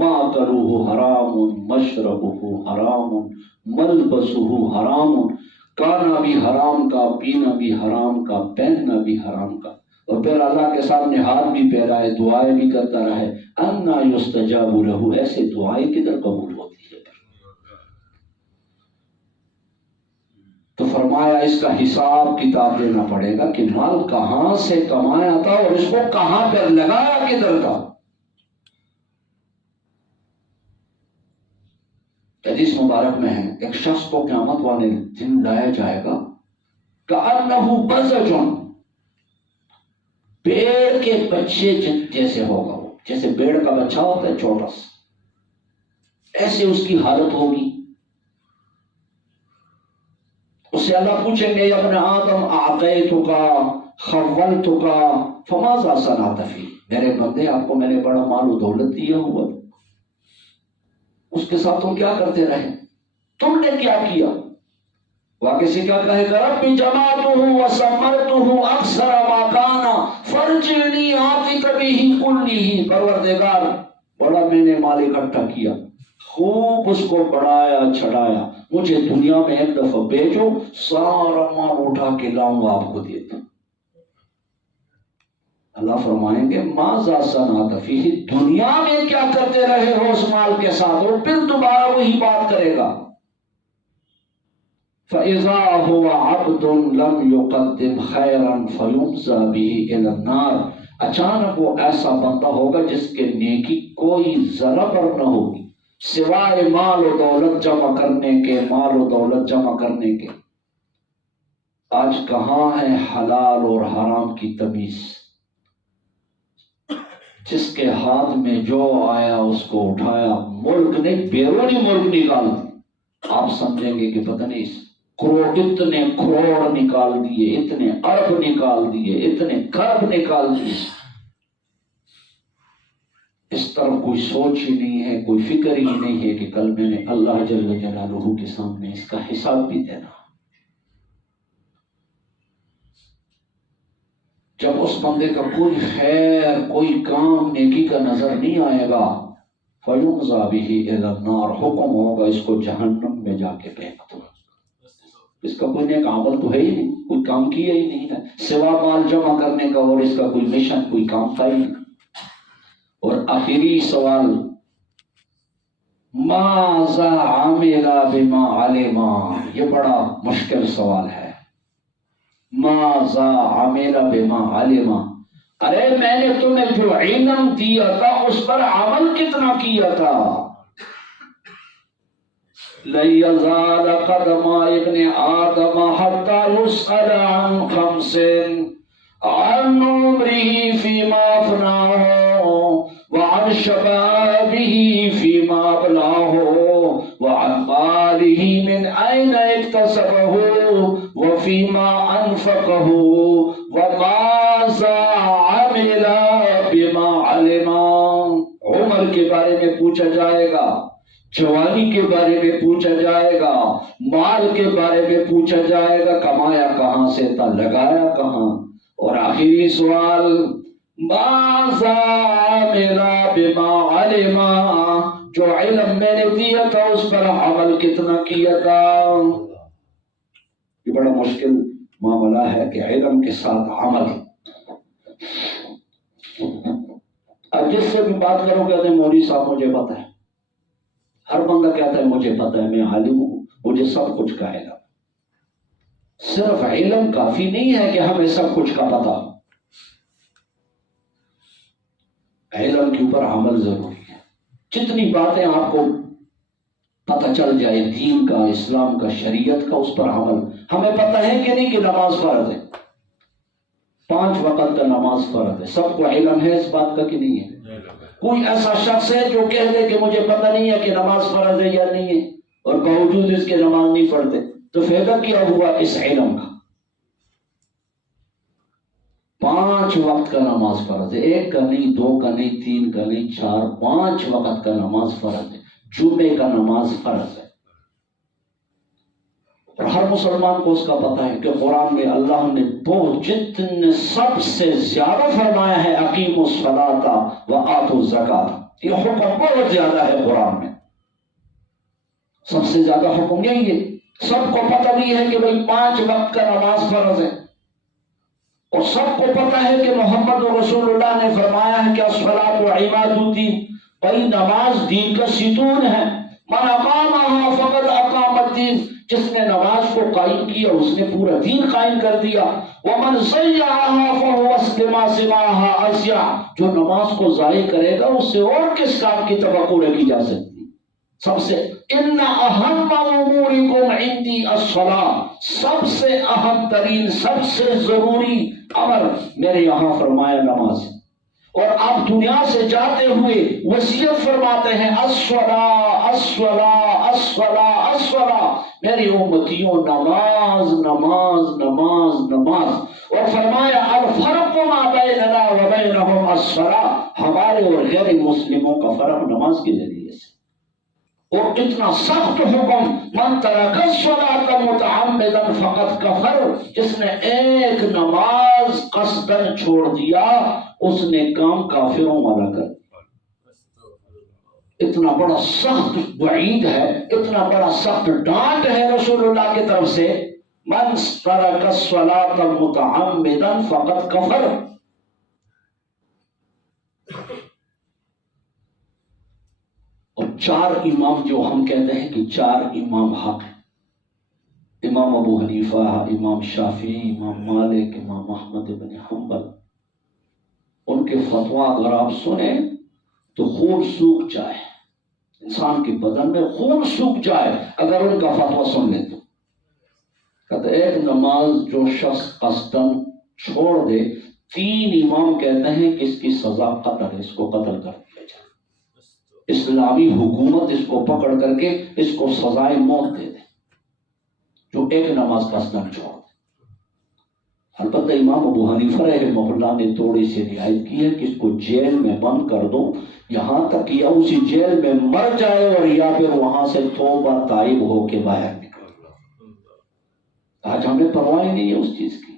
ماکلہ حرام مشربہ حرام ملبسہ حرام، کھانا بھی حرام کا، پینا بھی حرام کا، پہننا بھی حرام کا، اور پھر اللہ کے سامنے ہاتھ بھی پھیرائے، دعائیں بھی کرتا رہے، انا یستجاب لہ، ایسے دعائیں کدھر قبول ہوتی ہے؟ تو فرمایا اس کا حساب کتاب دینا پڑے گا کہ مال کہاں سے کمایا تھا اور اس کو کہاں پر لگایا کدھر تھا۔ حدیث مبارک میں ہے ایک شخص کو قیامت والے دن لایا جائے گا کأنہ بزج، پیڑ کے بچے جیسے ہوگا، وہ جیسے پیڑ کا بچہ ہوتا ہے چھوٹا سا، ایسے اس کی حالت ہوگی۔ اس سے اللہ پوچھیں گے یا ابن آدم اعطیتک خولتک فماذا صنعت فیہ، میرے بندے آپ کو میں نے بڑا مال و دولت دیا ہوا، اس کے ساتھ تم کیا کرتے رہے، تم نے کیا کیا؟ واقعی سے کیا کہے گا، رب جمعتہ وسمرتہ اکثر ما کان فرجعنی آتک بہ کلہ، پروردگار بڑا میں نے مال اکٹھا کیا، خوب اس کو بڑھایا چھڑایا، مجھے دنیا میں ایک دفعہ بیچو، سارا مال اٹھا کے لاؤں گا آپ کو دیتا۔ اللہ فرمائیں گے ماذا صنعت فیہ، دنیا میں کیا کرتے رہے ہو اس مال کے ساتھ، اور پھر دوبارہ وہی بات کرے گا۔ فَإِذَا هُوَ عَبْدٌ لَمْ يُقَدِّمْ خَيْرًا فَيُمْزَى بِهِ إِلَى النَّارِ، اچانک وہ ایسا بندہ ہوگا جس کے نیکی کوئی ذرا پر نہ ہوگی سوائے مال و دولت جمع کرنے کے، مال و دولت جمع کرنے کے۔ آج کہاں ہے حلال اور حرام کی تمیز؟ جس کے ہاتھ میں جو آیا اس کو اٹھایا، ملک نے بیرونی ملک نکال دی، آپ سمجھیں گے کہ پتہ نہیں اتنے کروڑ نکال دیے، اتنے ارب نکال دیے، اتنے کھرب نکال دیے، اس طرف کوئی سوچ ہی نہیں ہے، کوئی فکر ہی نہیں ہے کہ کل میں نے اللہ جل جلالہ کے سامنے اس کا حساب بھی دینا۔ جب اس بندے کا کوئی خیر، کوئی کام نیکی کا نظر نہیں آئے گا، فَيُمْزَى بِهِ إِلَى النَّارِ، حکم ہوگا اس کو جہنم میں جا کے پھینک دو۔ اس کا کوئی نیک عمل تو ہے ہی نہیں، کوئی کام کیا ہی نہیں ہے سوا مال جمع کرنے کا، اور اس کا کوئی مشن، کوئی کام تھا ہی نہیں۔ اور آخری سوال، ماذا عمل بما علم، یہ بڑا مشکل سوال ہے۔ ماذا عمل بما علم، ارے میں نے تمہیں جو علم دیا تھا اس پر عمل کتنا کیا تھا؟ لن يزال قدم ابن آدم حتى يسأل عن خمس، عن عمره فيما أفناه، وعن شبابه فيما أبلاه، وعن ماله من أين اكتسبه وفيما أنفقه، وماذا عمل بما علم۔ عمر کے بارے میں پوچھا جائے گا، جوانی کے بارے میں پوچھا جائے گا، مال کے بارے میں پوچھا جائے گا، کمایا کہاں سے تھا، لگایا کہاں، اور آخری سوال ماذا عمل بما علم، جو علم میں نے دیا تھا اس پر عمل کتنا کیا تھا۔ یہ بڑا مشکل معاملہ ہے کہ علم کے ساتھ عمل۔ اب جس سے بھی بات کرو کہتے ہیں مولوی صاحب مجھے پتہ ہے، ہر بندہ کہتا ہے مجھے پتہ ہے، میں عالم ہوں، مجھے سب کچھ کا علم۔ صرف علم کافی نہیں ہے کہ ہمیں سب کچھ کا پتہ، علم کے اوپر عمل ضروری ہے۔ جتنی باتیں آپ کو پتہ چل جائے دین کا، اسلام کا، شریعت کا، اس پر عمل۔ ہمیں پتہ ہے کہ نہیں کہ نماز فرض ہے، 5 وقت کا نماز فرض ہے، سب کو علم ہے اس بات کا کہ نہیں ہے؟ کوئی ایسا شخص ہے جو کہہ دے کہ مجھے پتہ نہیں ہے کہ نماز فرض ہے یا نہیں ہے، اور باوجود اس کے نماز نہیں پڑھتے، تو فائدہ کیا ہوا اس علم کا؟ 5 وقت کا نماز فرض ہے، 1 کا نہیں، 2 کا نہیں، 3 کا نہیں، 4، 5 وقت کا نماز فرض ہے، جمعے کا نماز فرض ہے، اور ہر مسلمان کو اس کا پتہ ہے کہ قرآن میں اللہ نے جتنے سب سے زیادہ فرمایا ہے اقیموا الصلاۃ وآتوا الزکاۃ، یہ حکم بہت زیادہ ہے قرآن میں، سب سے زیادہ حکم یہی ہے۔ سب کو پتہ بھی ہے کہ بھئی 5 وقت کا نماز فرض ہے، اور سب کو پتہ ہے کہ محمد رسول اللہ نے فرمایا ہے کہ الصلاۃ عماد الدین، بھائی نماز دین کا ستون ہے۔ من اقامها فقد اقام الدین، جس نے نماز کو قائم کیا اس نے پورا دین قائم کر دیا۔ ومن ضيعها فهو لما سواها اضيع، جو نماز کو ضائع کرے گا اس سے اور کس کام کی توقع رکھی جا سکتی؟ سب سے ان اہم امورکم عندی الصلاۃ، سب سے اہم ترین، سب سے ضروری امر میرے یہاں فرمایا نماز ہے۔ اور آپ دنیا سے جاتے ہوئے وصیت فرماتے ہیں الصلاۃ الصلاۃ الصلاۃ الصلاۃ، میری امتیوں نماز نماز نماز نماز، اور فرمایا الفرق ما بیننا وبینہم الصلاۃ، ہمارے اور غیر مسلموں کا فرق نماز کے ذریعے سے۔ اور اتنا سخت حکم، من ترک الصلاۃ متعمدا فقد کفر، جس نے ایک نماز قصدن چھوڑ دیا اس نے کام کافروں والا کر دیا۔ اتنا بڑا سخت وعید ہے، اتنا بڑا سخت ڈانٹ ہے رسول اللہ کی طرف سے، من ترک الصلاۃ متعمدا فقد کفر۔ اور 4 امام جو ہم کہتے ہیں کہ 4 امام حق ہیں، امام ابو حنیفہ، امام شافعی، امام مالک، امام احمد بن حنبل، ان کے فتویٰ اگر آپ سنیں تو خون سوکھ جائے، انسان کے بدن میں خون سوکھ جائے اگر ان کا فتویٰ سن لیں تو۔ کہتے ایک نماز جو شخص قصدن چھوڑ دے، 3 امام کہتے ہیں کہ اس کی سزا قتل ہے، اس کو قتل کر دیا جائے، اسلامی حکومت اس کو پکڑ کر کے اس کو سزائے موت دے دے جو ایک نماز قصدن چھوڑ دے۔ البتہ امام ابو حنیفہ رحمہ اللہ نے تھوڑی سی رعایت کی ہے کہ اس کو جیل میں بند کر دو یہاں تک یا اسی جیل میں مر جائے اور یا پھر وہاں سے توبہ تائب ہو کے باہر نکل۔ آج ہمیں پرواہ نہیں ہے اس چیز کی۔